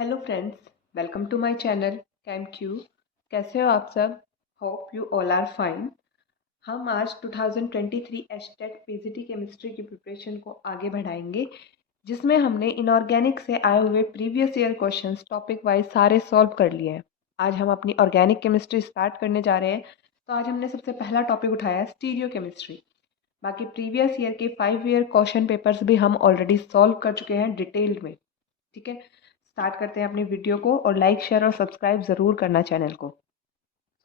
Hello friends, welcome to my channel कैम क्यू। कैसे हो आप सब? Hope you all are fine. हम आज 2023 एचटेट पीजीटी केमिस्ट्री की प्रिपरेशन को आगे बढ़ाएंगे, जिसमें हमने इनऑर्गेनिक से आए हुए previous year questions topic wise सारे सॉल्व कर लिए हैं। आज हम अपनी ऑर्गेनिक केमिस्ट्री स्टार्ट करने जा रहे हैं। तो आज हमने सबसे पहला टॉपिक उठाया है स्टीरियो केमिस्ट्री। बाकी प्रीवियस ईयर के 5 ईयर क्वेश्चन पेपर्स भी हम ऑलरेडी सॉल्व कर चुके हैं डिटेल्ड में। ठीक है, स्टार्ट करते हैं अपनी वीडियो को और लाइक शेयर और सब्सक्राइब ज़रूर करना चैनल को।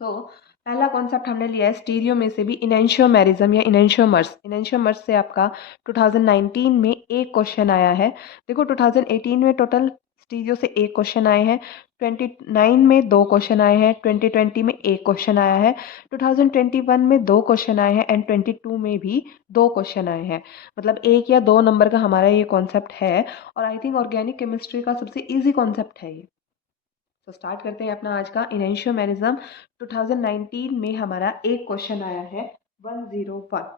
पहला कॉन्सेप्ट हमने लिया है स्टीरियो में से भी इनेंशियोमेरिज्म या इनेंशियोमर्स। इनेंशियोमर्स से आपका 2019 में एक क्वेश्चन आया है। देखो 2018 में टोटल स्टीरियो से एक क्वेश्चन आए हैं, 29 में दो क्वेश्चन आए हैं, 2020 में एक क्वेश्चन आया है, 2021 में दो क्वेश्चन आए हैं एंड 22 में भी दो क्वेश्चन आए हैं। मतलब एक या दो नंबर का हमारा ये कॉन्सेप्ट है और आई थिंक ऑर्गेनिक केमिस्ट्री का सबसे ईजी कॉन्सेप्ट है ये। तो स्टार्ट करते हैं अपना आज का इनेंशियोमेरिज्म। 2019 में हमारा एक क्वेश्चन आया है 101।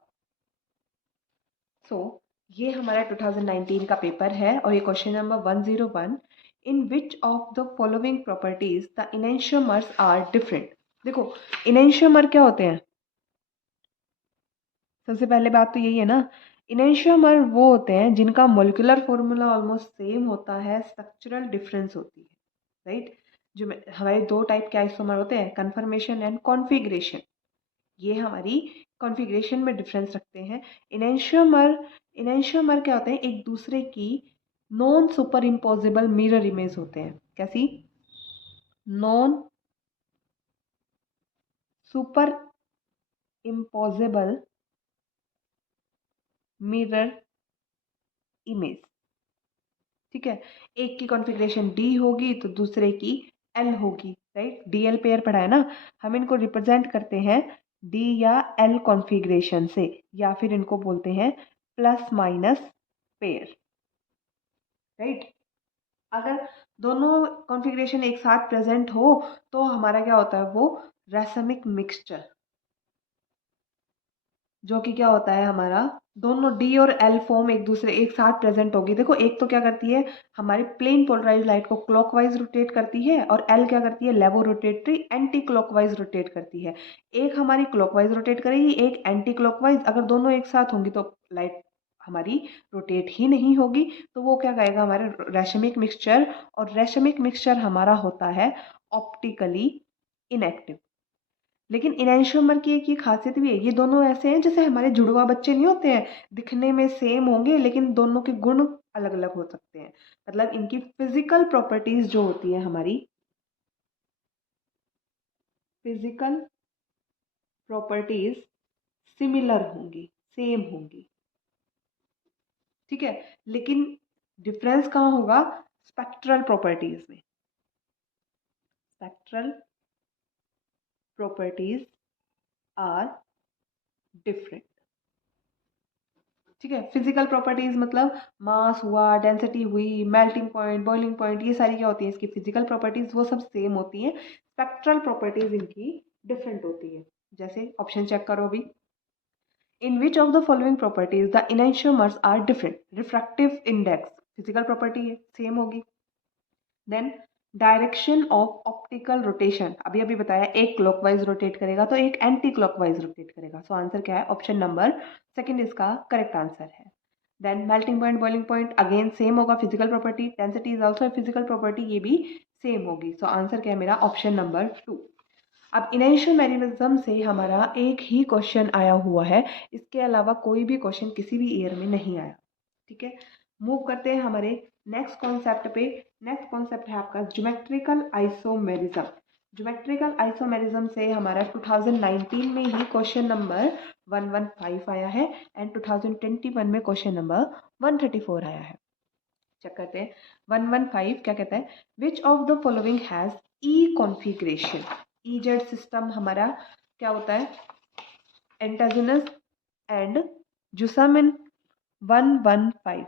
ये हमारा 2019 का पेपर है और ये question number 101। In which of the following properties the enantiomers are different. देखो इनेंशियोमर क्या होते हैं? सबसे पहले बात तो यही है ना, इनेंशियोमर वो होते हैं जिनका मोलिकुलर फॉर्मूला ऑलमोस्ट सेम होता है, स्ट्रक्चरल डिफरेंस होती है, राइट। जो हमारे दो टाइप के आइसोमर होते हैं, कन्फर्मेशन एंड कॉन्फ़िगरेशन। ये हमारी कॉन्फ़िगरेशन में डिफरेंस रखते हैं। इनेंशियोमर इनेंशियोमर क्या होते हैं? एक दूसरे की non super imposable mirror image होते हैं। कैसी? Non super imposable mirror image. ठीक है, एक की कॉन्फ़िगरेशन डी होगी तो दूसरे की एल होगी, राइट। डी एल पेयर पढ़ा है ना, हम इनको रिप्रेजेंट करते हैं डी या एल कॉन्फ़िगरेशन से, या फिर इनको बोलते हैं प्लस माइनस पेयर, राइट। अगर दोनों कॉन्फ़िगरेशन एक साथ प्रेजेंट हो तो हमारा क्या होता है? वो रैसमिक मिक्सचर, जो कि क्या होता है हमारा, दोनों डी और एल फॉर्म एक दूसरे एक साथ प्रेजेंट होगी। देखो एक तो क्या करती है, हमारी प्लेन पोलराइज लाइट को क्लॉकवाइज रोटेट करती है और एल क्या करती है, लेवो रोटेटरी एंटी क्लॉकवाइज रोटेट करती है। एक हमारी क्लॉकवाइज रोटेट करेगी, एक एंटी क्लॉकवाइज। अगर दोनों एक साथ होंगी तो लाइट हमारी रोटेट ही नहीं होगी, तो वो क्या कहेगा, हमारे रैशमिक मिक्सचर। और रैशमिक मिक्सचर हमारा होता है ऑप्टिकली इनएक्टिव। लेकिन इनैंशियोमर की एक ये खासियत भी है, ये दोनों ऐसे हैं जैसे हमारे जुड़वा बच्चे नहीं होते हैं, दिखने में सेम होंगे लेकिन दोनों के गुण अलग अलग हो सकते हैं। मतलब इनकी फिजिकल प्रॉपर्टीज जो होती है हमारी, फिजिकल प्रॉपर्टीज सिमिलर होंगी, सेम होंगी। ठीक है, लेकिन डिफरेंस कहाँ होगा? स्पेक्ट्रल प्रॉपर्टीज में। Spectral properties are different. ठीक है, फिजिकल प्रॉपर्टीज मतलब मास हुआ, डेंसिटी हुई, मेल्टिंग पॉइंट, बॉइलिंग पॉइंट, ये सारी क्या होती है इसकी फिजिकल प्रॉपर्टीज, वो सब सेम होती हैं। स्पेक्ट्रल प्रॉपर्टीज इनकी डिफरेंट होती है। जैसे ऑप्शन चेक करो अभी, in which of the following properties the enantiomers are different. Refractive index physical property है, सेम होगी। Then direction of optical rotation, अभी अभी बताया, एक क्लॉकवाइज रोटेट करेगा तो एक एंटी क्लॉकवाइज रोटेट करेगा। सो आंसर क्या है? ऑप्शन नंबर सेकंड इसका करेक्ट आंसर है। Then melting point, boiling point again same होगा, physical property. Density is also physical property, ये भी सेम होगी। सो आंसर क्या है मेरा? Option number 2। अब इनेंशियोमेरिज्म से हमारा एक ही क्वेश्चन आया हुआ है, इसके अलावा कोई भी क्वेश्चन किसी भी ईयर में नहीं आया। ठीक है, मूव करते हैं हमारे नेक्स्ट कॉन्सेप्ट पे। नेक्स्ट कॉन्सेप्ट है आपका ज्योमेट्रिकल आइसोमेरिज्म। ज्योमेट्रिकल आइसोमेरिज्म से हमारा 2019 में ही क्वेश्चन नंबर 115 आया है एंड 2021 में क्वेश्चन नंबर 134 आया है। चेक करते हैं 115 क्या कहता है, विच of the following has E configuration. E Z system हमारा क्या होता है? एंटाजिनस एंड जुसामिन 115।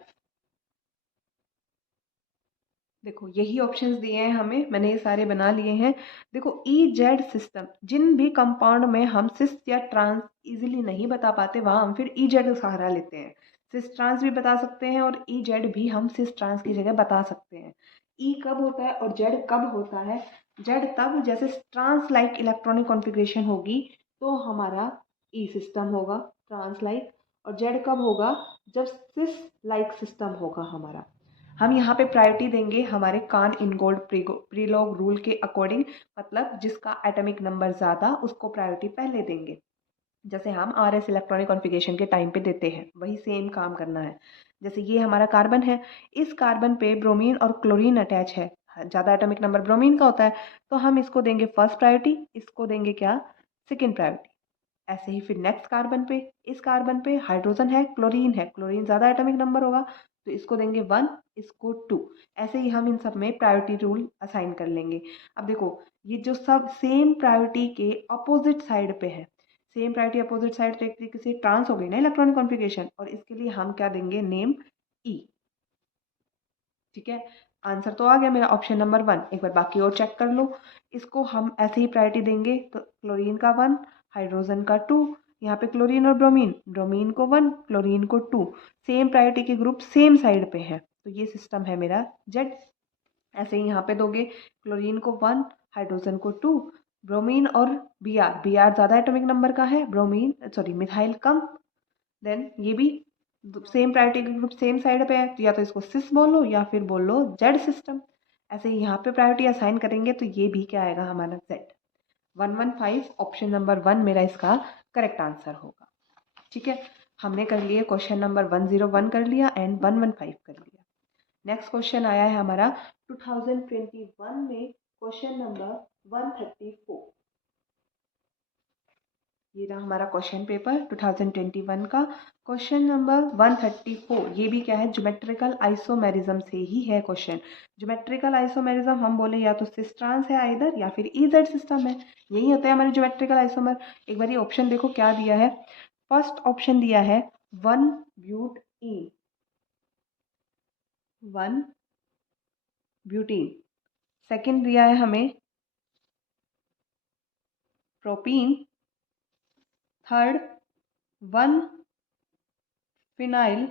देखो यही ऑप्शंस दिए हैं हमें, मैंने ये सारे बना लिए हैं। देखो ई जेड सिस्टम, जिन भी कंपाउंड में हम सिस या ट्रांस इजीली नहीं बता पाते वहां हम फिर ई जेड का सहारा लेते हैं। सिस ट्रांस भी बता सकते हैं और ई जेड भी हम सिस ट्रांस की जगह बता सकते हैं। ई कब होता है और जेड कब होता है? जेड तब जैसे ट्रांस लाइक इलेक्ट्रॉनिक कॉन्फ़िगरेशन होगी तो हमारा ई सिस्टम होगा ट्रांस लाइक, और जेड कब होगा? जब सिस लाइक सिस्टम होगा हमारा। हम यहाँ पे प्रायोरिटी देंगे हमारे कान इनगोल्ड प्रीलॉग रूल के अकॉर्डिंग, मतलब जिसका एटॉमिक नंबर ज़्यादा उसको प्रायोरिटी पहले देंगे। जैसे हम आर एस इलेक्ट्रॉनिक कॉन्फ़िगरेशन के टाइम पे देते हैं, वही सेम काम करना है। जैसे ये हमारा कार्बन है, इस कार्बन पे ब्रोमीन और क्लोरीन अटैच है, ज़्यादा एटॉमिक नंबर ब्रोमीन का होता है, तो हम इसको देंगे फर्स्ट प्रायोरिटी, इसको देंगे क्या? Second priority. ऐसे ही फिर नेक्स्ट कार्बन पे, इस कार्बन पे हाइड्रोजन है, क्लोरीन ज़्यादा एटॉमिक नंबर होगा, तो इसको देंगे 1, इसको 2। ऐसे ही हम इन सब में प्रायोरिटी रूल असाइन कर लेंगे। अब देखो, ये जो सब सेम प्रायोरिटी के अपोजिट साइड पे है, सेम प्रायोरिटी अपोजिट साइड तो एक तरीके से ट्रांस हो गई ना इलेक्ट्रॉनिक कॉन्फ़िगरेशन, और इसके लिए हम क्या देंगे? नेम ई। ठीक है, आंसर तो आ गया मेरा ऑप्शन नंबर 1। एक बार बाकी और चेक कर लो। इसको हम ऐसे ही प्रायोरिटी देंगे, तो क्लोरीन का 1, हाइड्रोजन का 2, यहाँ पे क्लोरीन और ब्रोमीन, ब्रोमीन को 1, क्लोरीन को 2, सेम प्रायोरिटी के ग्रुप सेम साइड पे है, तो ये सिस्टम है मेरा जेड। ऐसे ही यहाँ पे दोगे, क्लोरीन को 1, हाइड्रोजन को 2, ब्रोमीन और बी आर ज़्यादा एटॉमिक नंबर का है, ब्रोमीन सॉरी मिथाइल कम, देन ये भी सेम प्रायोरिटी के ग्रुप सेम साइड पे है, तो या तो इसको सिस बोलो या फिर बोलो जेड सिस्टम। ऐसे ही यहाँ पे प्रायोरिटी असाइन करेंगे तो ये भी क्या आएगा हमारा जेड। 115 ऑप्शन नंबर 1 मेरा इसका करेक्ट आंसर होगा। ठीक है, हमने कर लिए क्वेश्चन नंबर 101 कर लिया एंड 115 कर लिया। नेक्स्ट क्वेश्चन आया है हमारा 2021 में क्वेश्चन नंबर 134। ये रहा हमारा क्वेश्चन पेपर 2021 का क्वेश्चन नंबर 134। ये भी क्या है? ज्योमेट्रिकल आइसोमेरिज्म से ही है क्वेश्चन। ज्योमेट्रिकल आइसोमेरिज्म हम बोले या तो सिस ट्रांस है आइदर, या फिर इजेड सिस्टम है, यही होता है हमारे ज्योमेट्रिकल आइसोमर। एक बार ये ऑप्शन देखो क्या दिया है। फर्स्ट ऑप्शन दिया है 1 ब्यूटीन, 1 ब्यूटीन। सेकेंड दिया है हमें propene, third 1 phenyl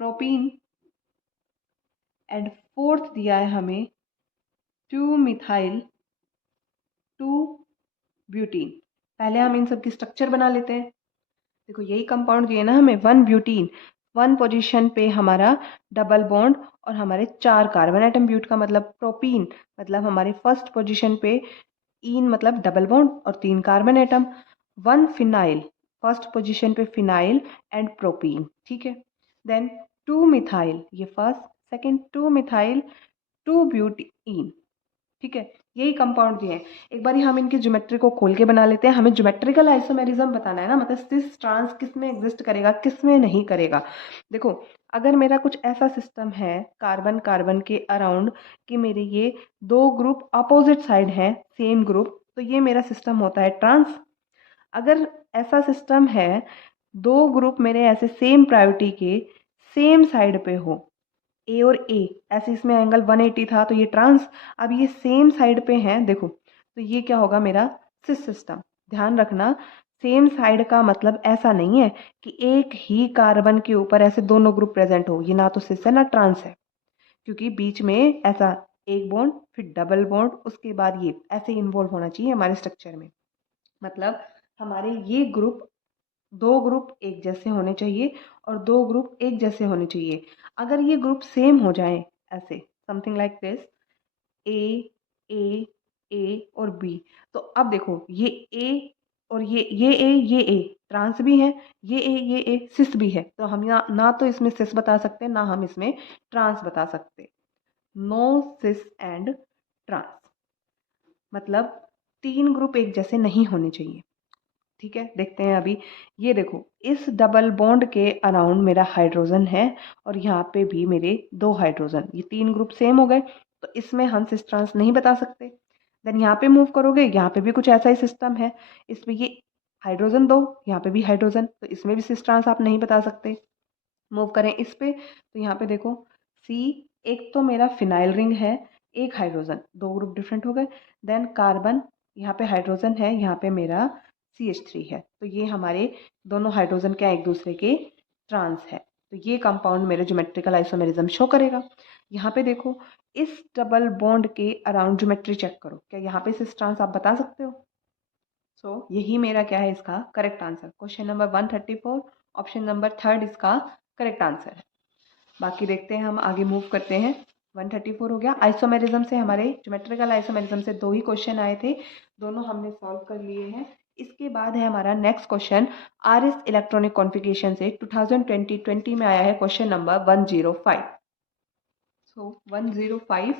propene, and fourth दिया है हमें 2 मिथाइल 2 ब्यूटीन। पहले हम इन सब की स्ट्रक्चर बना लेते हैं। देखो यही कंपाउंड दिए ना हमें, 1 ब्यूटीन, 1 पोजीशन पे हमारा डबल बॉन्ड और हमारे 4 कार्बन एटम, ब्यूट का मतलब प्रोपीन, मतलब हमारे फर्स्ट पोजीशन पे इन मतलब डबल बॉन्ड और 3 carbon atom, 1 phenyl first position पे फिनाइल एंड प्रोपीन। ठीक है, देन 2 मिथाइल, ये फर्स्ट, सेकेंड 2 मिथाइल 2 ब्यूटीन। ठीक है, यही कंपाउंड दिए हैं। एक बार हम इनकी ज्योमेट्री को खोल के बना लेते हैं। हमें ज्योमेट्रिकल आइसोमेरिज्म बताना है ना, मतलब सिस ट्रांस किस में एग्जिस्ट करेगा किस में नहीं करेगा। देखो, अगर मेरा कुछ ऐसा सिस्टम है कार्बन कार्बन के अराउंड कि मेरे ये 2 ग्रुप अपोजिट साइड हैं सेम ग्रुप, तो ये मेरा सिस्टम होता है ट्रांस। अगर ऐसा सिस्टम है 2 ग्रुप मेरे ऐसे सेम प्रायोरिटी के सेम साइड पे हो, ए और ए, ऐसे इसमें एंगल 180 था तो ये ट्रांस। अब ये सेम साइड पे हैं देखो, तो ये क्या होगा मेरा सिस सिस्टम। ध्यान रखना, सेम साइड का मतलब ऐसा नहीं है कि एक ही कार्बन के ऊपर ऐसे दोनों ग्रुप प्रेजेंट हो, ये ना तो सिस है ना ट्रांस है, क्योंकि बीच में ऐसा एक बॉन्ड फिर डबल बॉन्ड उसके बाद ये ऐसे इन्वॉल्व होना चाहिए हमारे स्ट्रक्चर में। मतलब हमारे ये ग्रुप 2 ग्रुप एक जैसे होने चाहिए और 2 ग्रुप एक जैसे होने चाहिए। अगर ये ग्रुप सेम हो जाए ऐसे समथिंग लाइक दिस, ए ए ए और बी, तो अब देखो ये ए और ये ए ट्रांस भी है, ये ए सिस भी है, तो हम यहाँ ना तो इसमें सिस बता सकते ना हम इसमें ट्रांस बता सकते। नो सिस एंड ट्रांस, मतलब 3 ग्रुप एक जैसे नहीं होने चाहिए। ठीक है, देखते हैं अभी। ये देखो, इस डबल बॉन्ड के अराउंड मेरा हाइड्रोजन है और यहाँ पे भी मेरे 2 हाइड्रोजन, ये 3 ग्रुप सेम हो गए, तो इसमें हम सिस ट्रांस नहीं बता सकते। देन यहाँ पे मूव करोगे, यहाँ पे भी कुछ ऐसा ही सिस्टम है, इसमें ये हाइड्रोजन 2, यहाँ पे भी हाइड्रोजन, तो इसमें भी सिस ट्रांस आप नहीं बता सकते। मूव करें इस पे, तो यहाँ पे देखो सी, एक तो मेरा फिनाइल रिंग है, एक हाइड्रोजन, 2 ग्रुप डिफरेंट हो गए। देन कार्बन, यहाँ पे हाइड्रोजन है, यहाँ पे मेरा CH3 है, तो ये हमारे दोनों हाइड्रोजन क्या एक दूसरे के ट्रांस है, तो ये कंपाउंड मेरे ज्योमेट्रिकल आइसोमेरिज्म शो करेगा। यहाँ पे देखो, इस डबल बॉन्ड के अराउंड ज्योमेट्री चेक करो, क्या यहाँ पे सिस ट्रांस आप बता सकते हो? यही मेरा क्या है इसका correct answer. Question number 134 option number 3 इसका करेक्ट आंसर है। बाकी देखते हैं, हम आगे मूव करते हैं। 134 हो गया। आइसोमेरिज्म से हमारे ज्योमेट्रिकल आइसोमेरिज्म से 2 ही क्वेश्चन आए थे, दोनों हमने सॉल्व कर लिए हैं। इसके बाद है हमारा next question RS electronic configuration से 2020 में आया है क्वेश्चन नंबर 105। 105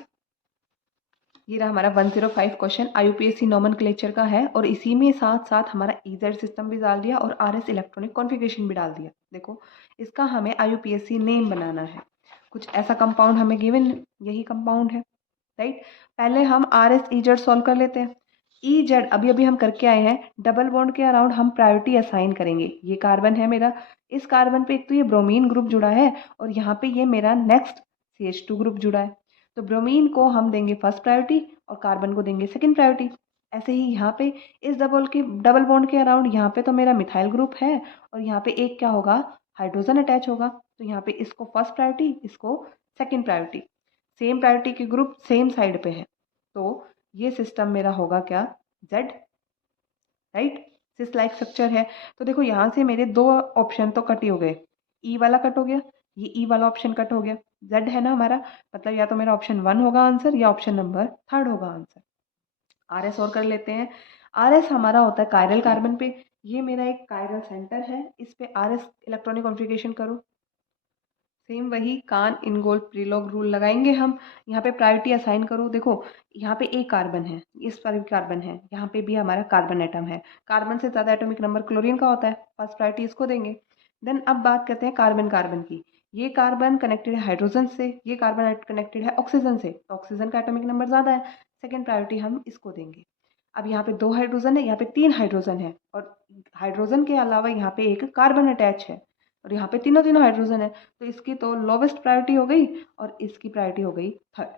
ये रहा हमारा 105 क्वेश्चन, IUPAC नोमेनक्लेचर का है और इसी में साथ साथ हमारा EZ सिस्टम भी डाल दिया और RS इलेक्ट्रॉनिक कॉन्फ़िगरेशन भी डाल दिया। देखो, इसका हमें IUPAC नेम बनाना है। कुछ ऐसा कंपाउंड हमें गिवन, यही कंपाउंड है, राइट। पहले हम RS EZ सॉल्व कर लेते हैं। EZ अभी अभी हम करके आए हैं, डबल बॉन्ड के अराउंड हम प्रायोरिटी असाइन करेंगे। ये कार्बन है मेरा, इस कार्बन पे एक तो ये ब्रोमीन ग्रुप जुड़ा है और यहाँ पे ये मेरा नेक्स्ट CH2 ग्रुप जुड़ा है, तो ब्रोमीन को हम देंगे फर्स्ट प्रायोरिटी और कार्बन को देंगे सेकंड प्रायोरिटी। ऐसे ही यहाँ पे इस डबल बॉन्ड के अराउंड यहाँ पे तो मेरा मिथाइल ग्रुप है और यहाँ पे एक क्या होगा, हाइड्रोजन अटैच होगा, तो यहाँ पे इसको फर्स्ट प्रायोरिटी, इसको सेकंड प्रायोरिटी। सेम प्रायोरिटी के ग्रुप सेम साइड पे है, तो ये सिस्टम मेरा होगा क्या, Z, राइट। सिस लाइक स्ट्रक्चर है, तो देखो यहाँ से मेरे 2 ऑप्शन तो कट ही हो गए, E वाला कट हो गया, ये E वाला ऑप्शन कट हो गया, Z है ना हमारा, मतलब या तो मेरा ऑप्शन 1 होगा आंसर या ऑप्शन नंबर 3 होगा आंसर। RS और कर लेते हैं। RS हमारा होता है कायरल कार्बन पे, ये मेरा एक कायरल सेंटर है, इस पे RS इलेक्ट्रॉनिक कॉन्फ़िगरेशन करो। सेम वही कान इनगोल प्रीलॉग रूल लगाएंगे हम। यहाँ पे प्रायोरिटी असाइन करो, देखो यहाँ पे एक कार्बन है, इस पर भी कार्बन है, यहाँ पे भी हमारा कार्बन एटम है, कार्बन से ज़्यादा एटॉमिक नंबर क्लोरीन का होता है, फर्स्ट प्रायोरिटी इसको देंगे। देन अब बात करते हैं कार्बन कार्बन की, ये कार्बन कनेक्टेड है हाइड्रोजन से, ये कार्बन कनेक्टेड है ऑक्सीजन से, तो ऑक्सीजन का एटॉमिक नंबर ज़्यादा है, सेकेंड प्रायोरिटी हम इसको देंगे। अब यहाँ पे 2 हाइड्रोजन है, यहाँ पे 3 हाइड्रोजन है और हाइड्रोजन के अलावा यहाँ पे एक कार्बन अटैच है और यहाँ पे तीनों तीनों हाइड्रोजन है, तो इसकी तो लोवेस्ट प्रायोरिटी हो गई और इसकी प्रायोरिटी हो गई 3rd,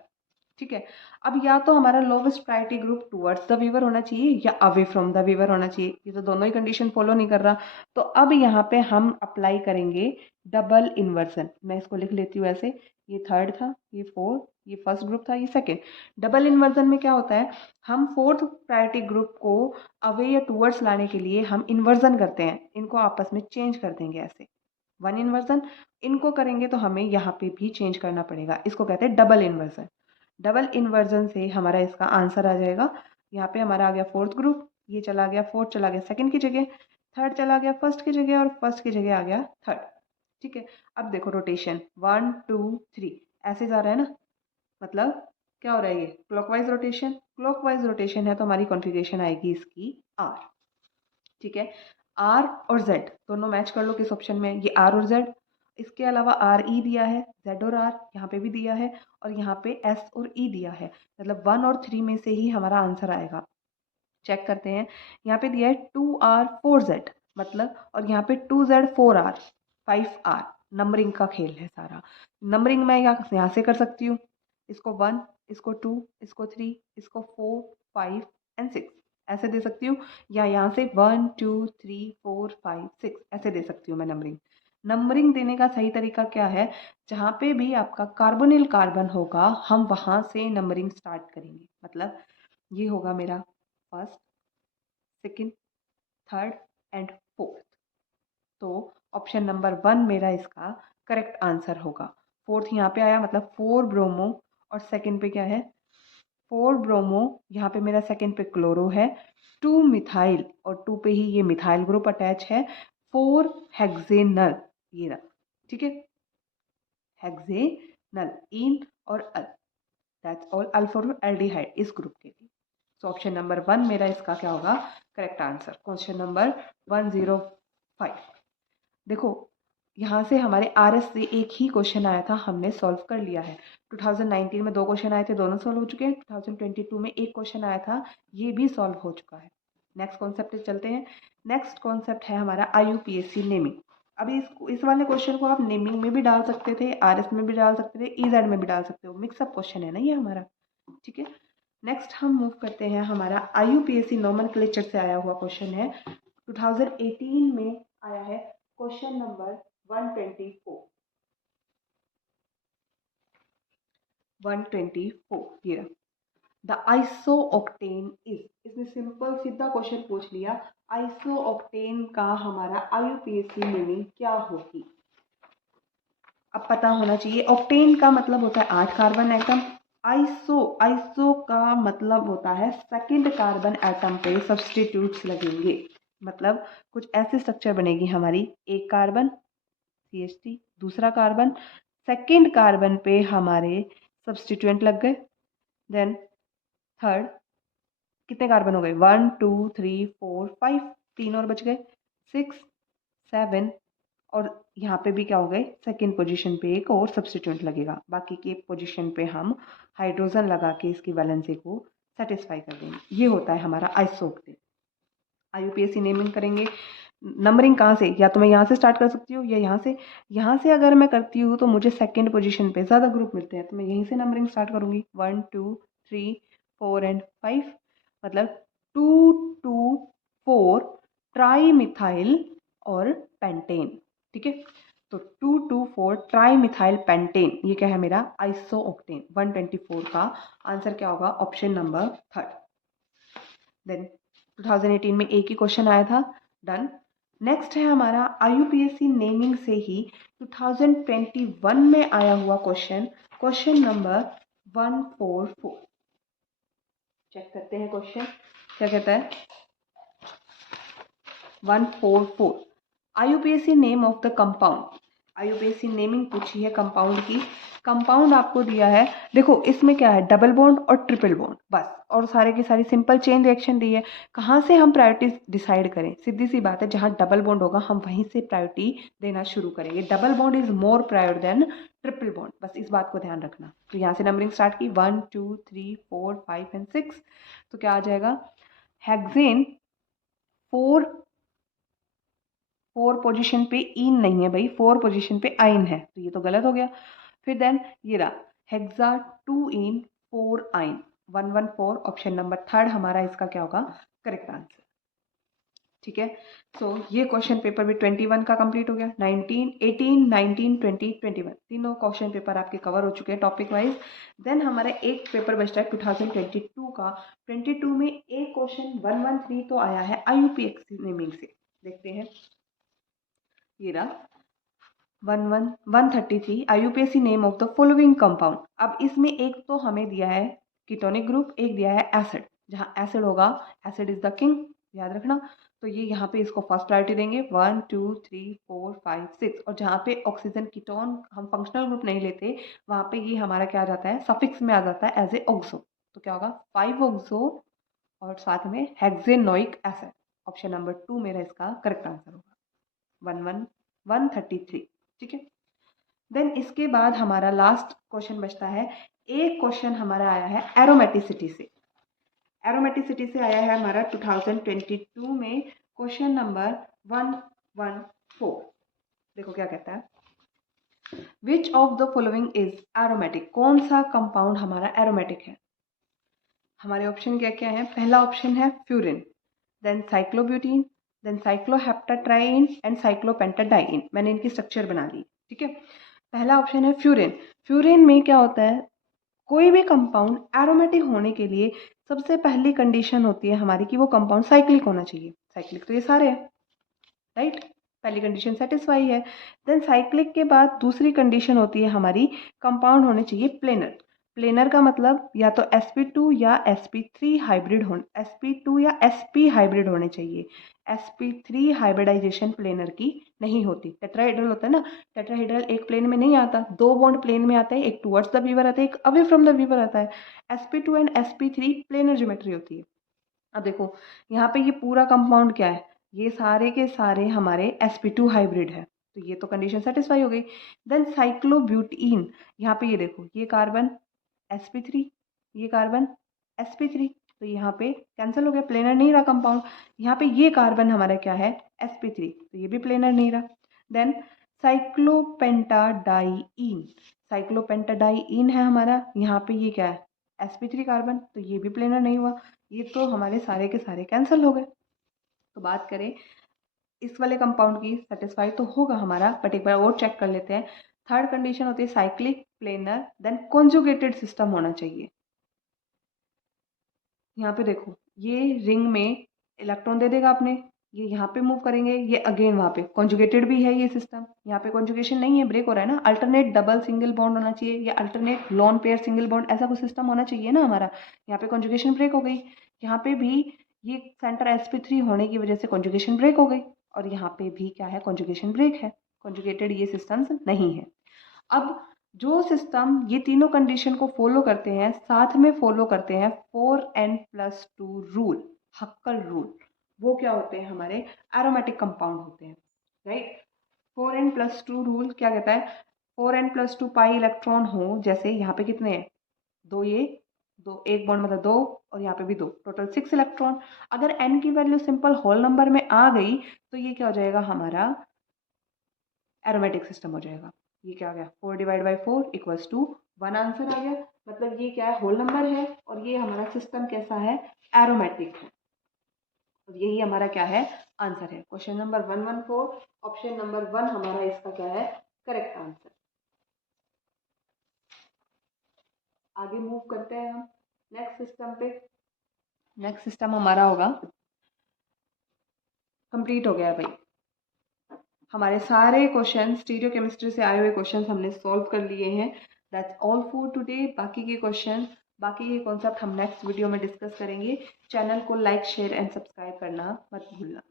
ठीक है। अब या तो हमारा lowest priority group towards the viewer होना चाहिए या अवे फ्रॉम द वीवर होना चाहिए, ये तो दोनों ही कंडीशन फॉलो नहीं कर रहा, तो अब यहाँ पे हम अप्लाई करेंगे डबल इन्वर्जन। मैं इसको लिख लेती हूँ ऐसे, ये 3rd था, ये 4th, ये फर्स्ट ग्रुप था, ये सेकेंड। डबल इन्वर्जन में क्या होता है, हम 4th प्रायोरिटी ग्रुप को अवे या टुवर्ड्स लाने के लिए हम इन्वर्जन करते हैं, इनको आपस में चेंज कर देंगे ऐसे, 1 इन्वर्जन। इनको करेंगे तो हमें यहाँ पे भी चेंज करना पड़ेगा, इसको कहते हैं डबल इन्वर्जन। डबल इन्वर्जन से हमारा इसका आंसर आ जाएगा, यहाँ पे हमारा आ गया 4th ग्रुप, ये चला गया 4th चला गया सेकंड की जगह, 3rd चला गया फर्स्ट की जगह और फर्स्ट की जगह आ गया 3rd, ठीक है। अब देखो रोटेशन 1 2 3 ऐसे जा रहा है ना, मतलब क्या हो रहा है, ये क्लॉकवाइज रोटेशन, क्लॉकवाइज रोटेशन है तो हमारी कॉन्फ़िगरेशन आएगी इसकी R, ठीक है। R और Z दोनों मैच कर लो किस ऑप्शन में, ये R और Z, इसके अलावा RE दिया है, Z और R यहाँ पे भी दिया है और यहाँ पे S और E दिया है, मतलब 1 और 3 में से ही हमारा आंसर आएगा। चेक करते हैं, यहाँ पे दिया है 2R 4Z, मतलब और यहाँ पे 2Z 4R 5R, नंबरिंग का खेल है सारा। नंबरिंग मैं यहाँ से कर सकती हूँ, इसको 1, इसको 2, इसको 3, इसको 4 5 एंड 6 ऐसे दे सकती हूँ, या यहाँ से 1 2 3 4 5 6 ऐसे दे सकती हूँ मैं नंबरिंग। नंबरिंग देने का सही तरीका क्या है, जहाँ पे भी आपका कार्बोनिल कार्बन होगा हम वहाँ से नंबरिंग स्टार्ट करेंगे, मतलब ये होगा मेरा first second 3rd and 4th, तो ऑप्शन नंबर 1 मेरा इसका करेक्ट आंसर होगा। 4th यहाँ पे आया, मतलब 4 ब्रोमो और सेकंड पे क्या है 4 ब्रोमो, यहाँ पे मेरा सेकंड पे क्लोरो है, 2 मिथाइल और 2 पे ही ये मिथाइल ग्रुप अटैच है, 4 हेक्सेनल, ये रहा, ठीक है, हेक्सेनल इन और अल, दैट्स ऑल अल्फोल्डिहाइड इस ग्रुप के लिए। सो ऑप्शन नंबर 1 मेरा इसका क्या होगा करेक्ट आंसर। क्वेश्चन नंबर 105, देखो यहाँ से हमारे RS से एक ही क्वेश्चन आया था, हमने सॉल्व कर लिया है। 2019 में 2 क्वेश्चन आए थे, दोनों सॉल्व हो चुके हैं। 2022 में एक क्वेश्चन आया था, ये भी सॉल्व हो चुका है। नेक्स्ट कॉन्सेप्ट पे चलते हैं। नेक्स्ट कॉन्सेप्ट है हमारा IUPAC नेमिंग। अभी इस वाले क्वेश्चन को आप नेमिंग में भी डाल सकते थे, RS में भी डाल सकते थे, EZ में भी डाल सकते हो, मिक्सअप क्वेश्चन है ना ये हमारा, ठीक है। नेक्स्ट हम मूव करते हैं, हमारा IUPAC नोमेनक्लेचर से आया हुआ क्वेश्चन है, 2018 में आया है क्वेश्चन नंबर 124 124 ये द आइसोऑक्टेन इज, इसने सिंपल सीधा क्वेश्चन पूछ लिया, आइसोऑक्टेन का हमारा आईयूपीएसी मीनिंग क्या होगी। अब पता होना चाहिए, ऑक्टेन का मतलब होता है 8 कार्बन एटम, आइसो का मतलब होता है सेकंड कार्बन एटम पे सब्सटीट्यूट्स लगेंगे, मतलब कुछ ऐसी स्ट्रक्चर बनेगी हमारी, एक कार्बन CH3, दूसरा कार्बन, सेकंड कार्बन पे हमारे सब्सटीट्यूएंट लग गए, देन थर्ड, कितने कार्बन हो गए 1 2 3 4 5, तीन और बच गए 6 7, और यहाँ पे भी क्या हो गए, सेकेंड पोजीशन पे एक और सब्सटीट्यूएंट लगेगा, बाकी के पोजीशन पे हम हाइड्रोजन लगा के इसकी वैलेंसी को सेटिस्फाई कर देंगे। ये होता है हमारा आइसोऑक्टेन। आईयूपीएसी नेमिंग करेंगे, नंबरिंग कहाँ से, या तो मैं यहाँ से स्टार्ट कर सकती हूँ या यहाँ से अगर मैं करती हूँ तो मुझे सेकेंड पोजीशन पे ज़्यादा ग्रुप मिलते हैं, तो मैं यहीं से नंबरिंग स्टार्ट करूँगी 1 2 3 4 एंड 5, मतलब 2 2 4 ट्राई मिथाइल और पेंटेन, ठीक है। तो 224 ट्राई मिथाइल पेंटेन, ये क्या है मेरा आइसोऑक्टेन। 124 का आंसर क्या होगा, ऑप्शन नंबर थर्ड। देन 2018 में एक ही क्वेश्चन आया था, डन। नेक्स्ट है हमारा आईयूपीएसी नेमिंग से ही 2021 में आया हुआ क्वेश्चन, क्वेश्चन नंबर 144। चेक करते हैं क्वेश्चन क्या कहता है। 144 IUPAC name of the compound, IUPAC naming पूछी है कंपाउंड की। कंपाउंड आपको दिया है, देखो इसमें क्या है, डबल बॉन्ड और ट्रिपल बॉन्ड बस, और सारे की सारी सिंपल चेन रिएक्शन दी है। कहाँ से हम प्रायोरिटी डिसाइड करें, सीधी सी बात है, जहाँ डबल बॉन्ड होगा हम वहीं से प्रायोरिटी देना शुरू करेंगे। Double bond is more prior than triple bond, बस इस बात को ध्यान रखना। तो यहाँ से नंबरिंग स्टार्ट की 1 2 3 4 5 एंड 6, तो क्या आ जाएगा, हेक्सेन 4 पोजीशन पे इन नहीं है भाई, 4 पोजीशन पे आइन है, तो ये तो गलत हो गया। फिर देन ये रहा हेक्सा 2 इन 4 आइन, 114 ऑप्शन नंबर थर्ड हमारा इसका क्या होगा, करेक्ट आंसर, ठीक है। सो ये क्वेश्चन पेपर भी 21 का कंप्लीट हो गया। 19 18 19 20 21 तीनों क्वेश्चन पेपर आपके कवर हो चुके हैं टॉपिक वाइज। देन हमारा एक पेपर बचता है 2022 का। 22 में एक क्वेश्चन 113 तो आया है आईयूपीएसी नेमिंग से, देखते हैं। ये रहा 133 IUPAC name of the following compound. अब इसमें एक तो हमें दिया है कीटोनिक ग्रुप, एक दिया है एसिड, जहाँ एसिड होगा, एसिड इज द किंग, याद रखना। तो ये यहाँ पे इसको फर्स्ट प्रायोरिटी देंगे 1 2 3 4 5 6, और जहाँ पे ऑक्सीजन कीटोन हम फंक्शनल ग्रुप नहीं लेते, वहाँ पे ये हमारा क्या आ जाता है, सफिक्स में आ जाता है एज ए ऑक्सो। तो क्या होगा 5 ऑक्सो और साथ में हेक्सेनोइक एसिड, ऑप्शन नंबर 2 मेरा इसका करेक्ट आंसर होगा। 133, ठीक है। देन इसके बाद हमारा लास्ट क्वेश्चन बचता है, एक क्वेश्चन हमारा आया है एरोमेटिसिटी से। एरोमेटिसिटी से आया है हमारा 2022 में क्वेश्चन नंबर 114। देखो क्या कहता है, विच of the following is aromatic, कौन सा कंपाउंड हमारा एरोमेटिक है। हमारे ऑप्शन क्या क्या है, पहला ऑप्शन है furan, then cyclobutene, then cycloheptatriene and cyclopentadiene. मैंने इनकी स्ट्रक्चर बना ली, ठीक है। पहला ऑप्शन है फ्यूरिन। फ्यूरिन में क्या होता है, कोई भी कंपाउंड एरोमेटिक होने के लिए सबसे पहली कंडीशन होती है हमारी कि वो कंपाउंड साइक्लिक होना चाहिए। साइक्लिक तो ये सारे हैं, राइट, पहली कंडीशन सेटिस्फाई है। देन साइक्लिक के बाद दूसरी कंडीशन होती है हमारी, कंपाउंड होने चाहिए प्लेनर। प्लेनर का मतलब या तो sp2 या sp3 हाइब्रिड हो, sp2 या sp हाइब्रिड होने चाहिए। sp3 हाइब्रिडाइजेशन प्लेनर की नहीं होती। टेट्राहेड्रल होता है ना, टेट्राहेड्रल एक प्लेन में नहीं आता, दो बॉन्ड प्लेन में आता है, एक टुवर्ड्स द वीवर आता है, एक अवे फ्रॉम द वीवर आता है। sp2 and sp3 planar geometry होती है। अब देखो यहाँ पे ये पूरा कंपाउंड क्या है, ये सारे के सारे हमारे sp2 हाइब्रिड है, तो ये तो कंडीशन सेटिस्फाई हो गई। देन साइक्लोब्यूटीन, यहाँ पे ये देखो, ये कार्बन sp3, ये कार्बन sp3, तो यहाँ पे कैंसिल हो गया, प्लेनर नहीं रहा कंपाउंड। यहाँ पे ये कार्बन हमारा क्या है sp3, तो ये भी प्लेनर नहीं रहा। देन साइक्लोपेंटाडाइइन, साइक्लोपेंटाडाइइन है हमारा, यहाँ पे ये क्या है sp3 कार्बन, तो ये भी प्लेनर नहीं हुआ। ये तो हमारे सारे के सारे कैंसिल हो गए। तो बात करें इस वाले कंपाउंड की सेटिस्फाई तो होगा हमारा, बट एक बार और चेक कर लेते हैं। थर्ड कंडीशन होती है cyclic, planar, then conjugated system होना चाहिए। यहाँ पे देखो, ये रिंग में इलेक्ट्रॉन दे देगा आपने, ये यहाँ पे मूव करेंगे, ये अगेन वहाँ पे कॉन्जुगेटेड भी है ये सिस्टम। यहाँ पे कॉन्जुगेशन नहीं है, ब्रेक हो रहा है ना, अल्टरनेट डबल सिंगल बॉन्ड होना चाहिए या alternate lone pair single bond, ऐसा कुछ सिस्टम होना चाहिए ना हमारा। यहाँ पे कॉन्जुगेशन ब्रेक हो गई, यहाँ पे भी ये सेंटर sp3 होने की वजह से कॉन्जुगेशन ब्रेक हो गई, और यहाँ पे भी क्या है, कॉन्जुगेशन ब्रेक है, कॉन्जुगेटेड ये सिस्टम्स नहीं है। अब जो सिस्टम ये तीनों कंडीशन को फॉलो करते हैं, साथ में फॉलो करते हैं 4n+2 रूल, हक्कल रूल, वो क्या होते हैं, हमारे एरोमेटिक कंपाउंड होते हैं, राइट। 4n+2 रूल क्या कहता है, 4n+2 पाई इलेक्ट्रॉन हो, जैसे यहाँ पे कितने हैं, दो, ये दो, एक बॉन्ड मतलब दो, और यहाँ पे भी दो, टोटल 6 इलेक्ट्रॉन। अगर n की वैल्यू सिंपल होल नंबर में आ गई तो ये क्या हो जाएगा, हमारा एरोमेटिक सिस्टम हो जाएगा। ये क्या आ गया, 4/4 = 1 आंसर आ गया। मतलब ये क्या है, होल नंबर है, और ये हमारा सिस्टम कैसा है, एरोमेटिक है, और यही हमारा क्या है, आंसर है। क्वेश्चन नंबर 114, ऑप्शन नंबर 1 हमारा इसका क्या है, करेक्ट आंसर। आगे मूव करते हैं हम नेक्स्ट सिस्टम पे। नेक्स्ट सिस्टम हमारा होगा, कंप्लीट हो गया भाई, हमारे सारे क्वेश्चन स्टीरियो केमिस्ट्री से आए हुए क्वेश्चन हमने सॉल्व कर लिए हैं। That's all for today. बाकी के क्वेश्चन, बाकी के कॉन्सेप्ट हम नेक्स्ट वीडियो में डिस्कस करेंगे। चैनल को लाइक, शेयर एंड सब्सक्राइब करना मत भूलना।